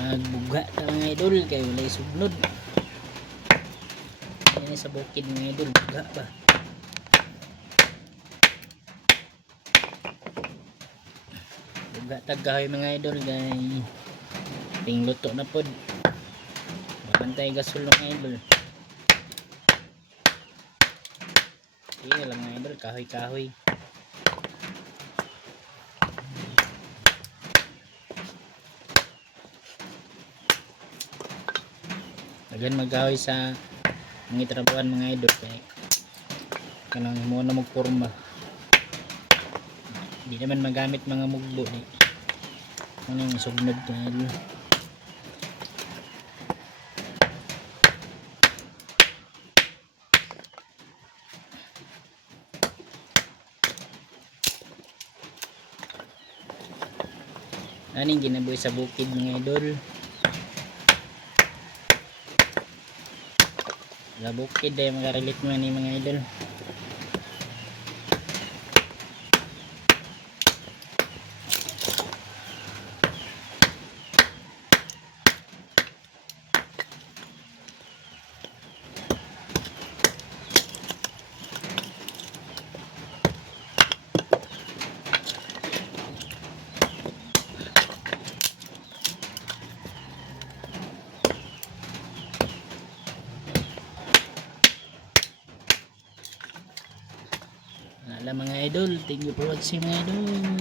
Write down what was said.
magbuga ta mga idol kay wala sugnod. Ayan sa bukid mga idol buga ba? Buga tagahoy mga idol kay ting luto na pod. Mabantay gasol mga idol. Sige lang mga idol kahoy Again magahoy sa mga trabawan mga idol kay kanang mo na magporma. Di naman magamit mga mugbo ni. Ano yung sugnod mga idol. Aning ginabuhi sa bukid mga idol. Sa bukid ay makarelate man ni mga idol. Alam mga idol, thank you for watching mga idol.